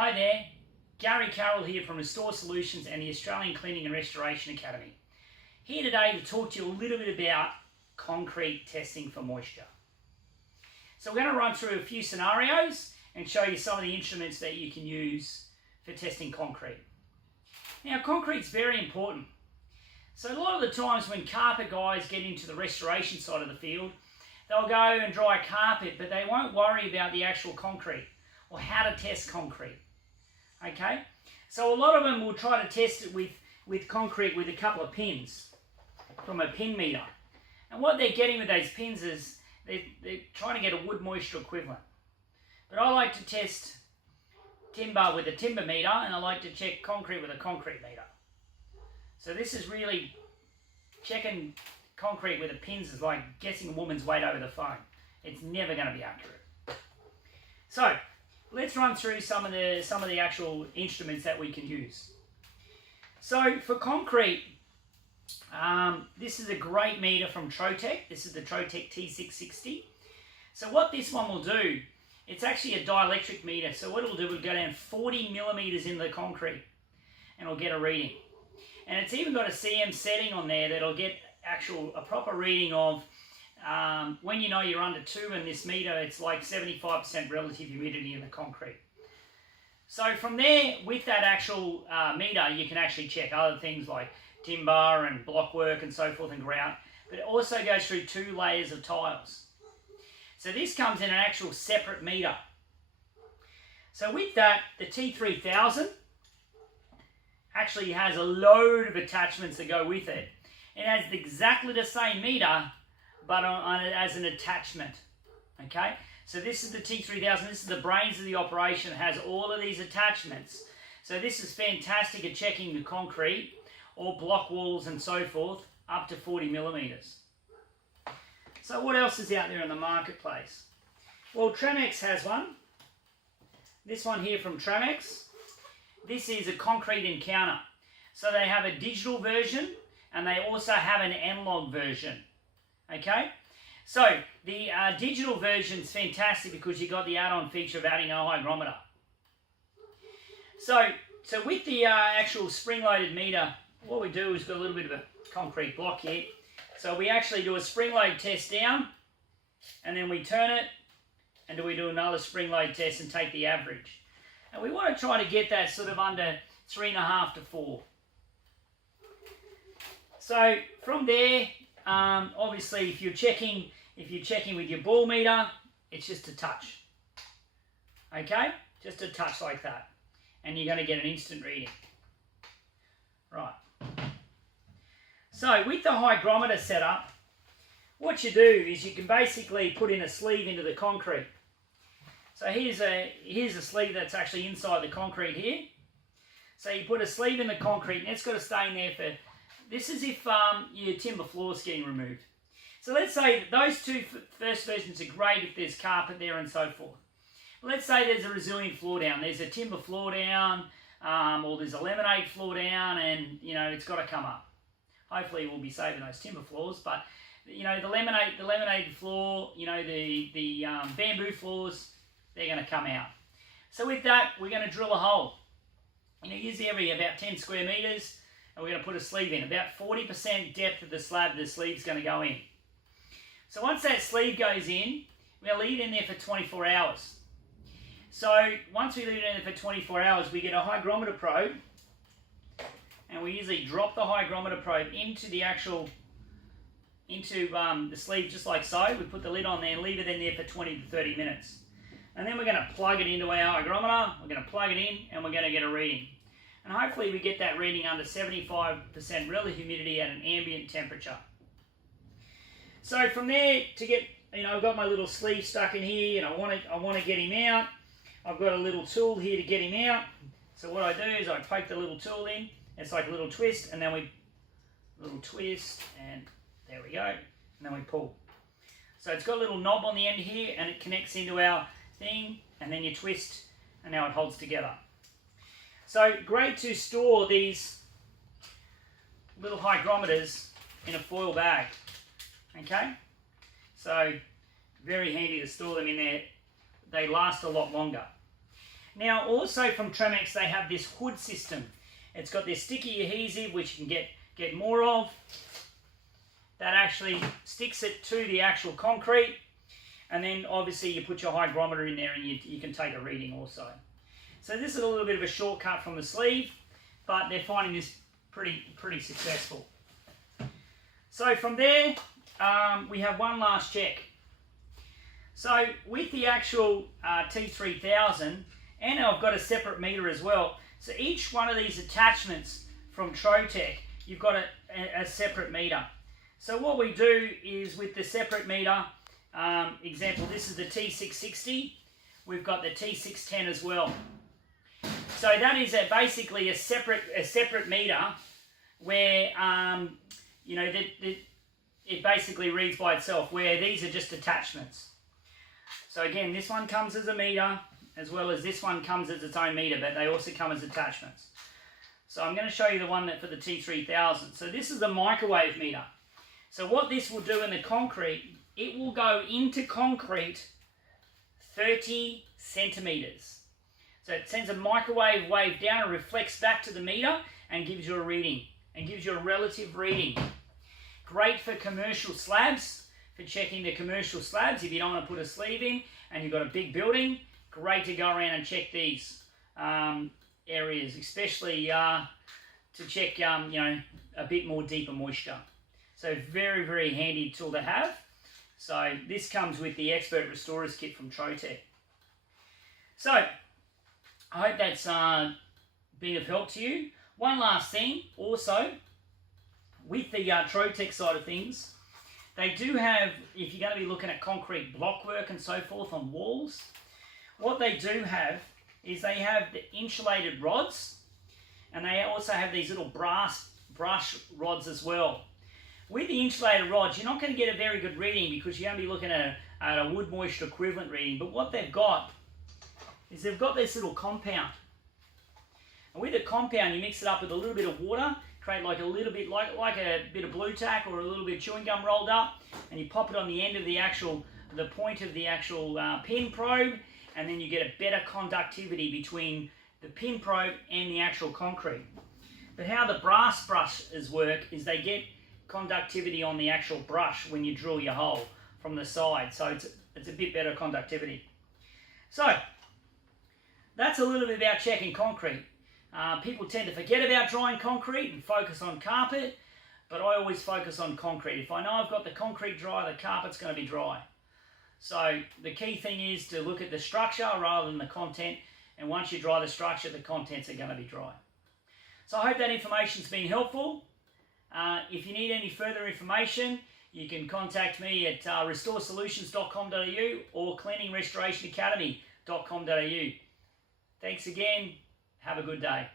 Hi there, Gary Carroll here from Restore Solutions and the Australian Cleaning and Restoration Academy. Here today to talk to you a little bit about concrete testing for moisture. So we're going to run through a few scenarios and show you some of the instruments that you can use for testing concrete. Now concrete's very important. So a lot of the times when carpet guys get into the restoration side of the field, they'll go and dry carpet, but they won't worry about the actual concrete or how to test concrete. Okay, so a lot of them will try to test it with concrete with a couple of pins from a pin meter. And what they're getting with those pins is they're trying to get a wood moisture equivalent. But I like to test timber with a timber meter, and I like to check concrete with a concrete meter. So this is really checking concrete with the pins is like guessing a woman's weight over the phone. It's never going to be accurate. So let's run through some of the actual instruments that we can use. So for concrete, this is a great meter from Trotec. This is the Trotec T6000. So what this one will do, it's actually a dielectric meter. So what it'll do, it'll go down 40 millimeters into the concrete and it'll get a reading. And it's even got a CM setting on there that'll get a proper reading of when you know you're under 2 in this meter, it's like 75% relative humidity in the concrete. So from there, with that actual meter, you can actually check other things like timber and block work and so forth and grout. But it also goes through 2 layers of tiles. So this comes in an actual separate meter. So with that, the T3000 actually has a load of attachments that go with it. It has exactly the same meter, but as an attachment. Okay, so this is the T3000. This is the brains of the operation. It has all of these attachments. So this is fantastic at checking the concrete or block walls and so forth up to 40 millimeters. So what else is out there in the marketplace? Well, Tronics has one. This one here from Tronics. This is a concrete encounter. So they have a digital version and they also have an analog version. Okay, so the digital version is fantastic because you got the add-on feature of adding a hygrometer. So with the actual spring-loaded meter, what we do is got a little bit of a concrete block here. So we actually do a spring-load test down, and then we turn it, and we do another spring-load test and take the average. And we want to try to get that sort of under 3.5 to 4. So from there, obviously, if you're checking with your ball meter, it's just a touch. Okay, just a touch like that, and you're going to get an instant reading. Right. So with the hygrometer setup, what you do is you can basically put in a sleeve into the concrete. So here's a sleeve that's actually inside the concrete here. So you put a sleeve in the concrete, and it's got to stay in there for. This is if your timber floor is getting removed. So let's say that those 2 first versions are great if there's carpet there and so forth. But let's say there's a resilient floor down. There's a timber floor down, or there's a laminate floor down, and you know it's got to come up. Hopefully we'll be saving those timber floors, but you know the laminated floor, you know the bamboo floors, they're going to come out. So with that, we're going to drill a hole. You know, usually every about 10 square meters. And we're going to put a sleeve in. About 40% depth of the slab, the sleeve's going to go in. So once that sleeve goes in, we're going to leave it in there for 24 hours. So once we leave it in there for 24 hours, we get a hygrometer probe. And we usually drop the hygrometer probe into the the sleeve just like so. We put the lid on there and leave it in there for 20 to 30 minutes. And then we're going to plug it into our hygrometer. We're going to plug it in and we're going to get a reading. And hopefully we get that reading under 75% relative humidity at an ambient temperature. So from there, to get, you know, I've got my little sleeve stuck in here, and I want to get him out. I've got a little tool here to get him out. So what I do is I poke the little tool in. It's like a little twist, and then little twist, and there we go. And then we pull. So it's got a little knob on the end here, and it connects into our thing, and then you twist, and now it holds together. So great to store these little hygrometers in a foil bag. Okay, so very handy to store them in there. They last a lot longer. Now also from Tronics they have this hood system. It's got this sticky adhesive which you can get more of. That actually sticks it to the actual concrete, and then obviously you put your hygrometer in there and you can take a reading also. So this is a little bit of a shortcut from the sleeve, but they're finding this pretty successful. So from there, we have one last check. So with the actual T3000, and I've got a separate meter as well. So each one of these attachments from Trotec, you've got a separate meter. So what we do is with the separate meter, example, this is the T660, we've got the T610 as well. So that is basically a separate meter where you know it basically reads by itself, where these are just attachments. So again, this one comes as a meter, as well as this one comes as its own meter, but they also come as attachments. So I'm going to show you the one for the T3000. So this is the microwave meter. So what this will do in the concrete, it will go into concrete 30 centimeters. So it sends a microwave wave down and reflects back to the meter and gives you a reading, and gives you a relative reading. Great for commercial slabs, for checking the commercial slabs if you don't want to put a sleeve in and you've got a big building. Great to go around and check these areas, especially to check you know, a bit more deeper moisture. So very, very handy tool to have. So this comes with the Expert Restorers Kit from Trotec. So I hope that's been of help to you. One last thing also, with the Trotec side of things, they do have, if you're going to be looking at concrete block work and so forth on walls, what they do have is they have the insulated rods, and they also have these little brass brush rods as well. With the insulated rods, you're not going to get a very good reading because you're going to be looking at a wood moisture equivalent reading. But what they've got is they've got this little compound. And with the compound, you mix it up with a little bit of water, create like a little bit, like a bit of blue tack or a little bit of chewing gum rolled up, and you pop it on the end of the point of the actual pin probe, and then you get a better conductivity between the pin probe and the actual concrete. But how the brass brushes work is they get conductivity on the actual brush when you drill your hole from the side, so it's a bit better conductivity. So that's a little bit about checking concrete. People tend to forget about drying concrete and focus on carpet, but I always focus on concrete. If I know I've got the concrete dry, the carpet's going to be dry. So the key thing is to look at the structure rather than the content, and once you dry the structure, the contents are going to be dry. So I hope that information's been helpful. If you need any further information, you can contact me at restoresolutions.com.au or cleaningrestorationacademy.com.au. Thanks again. Have a good day.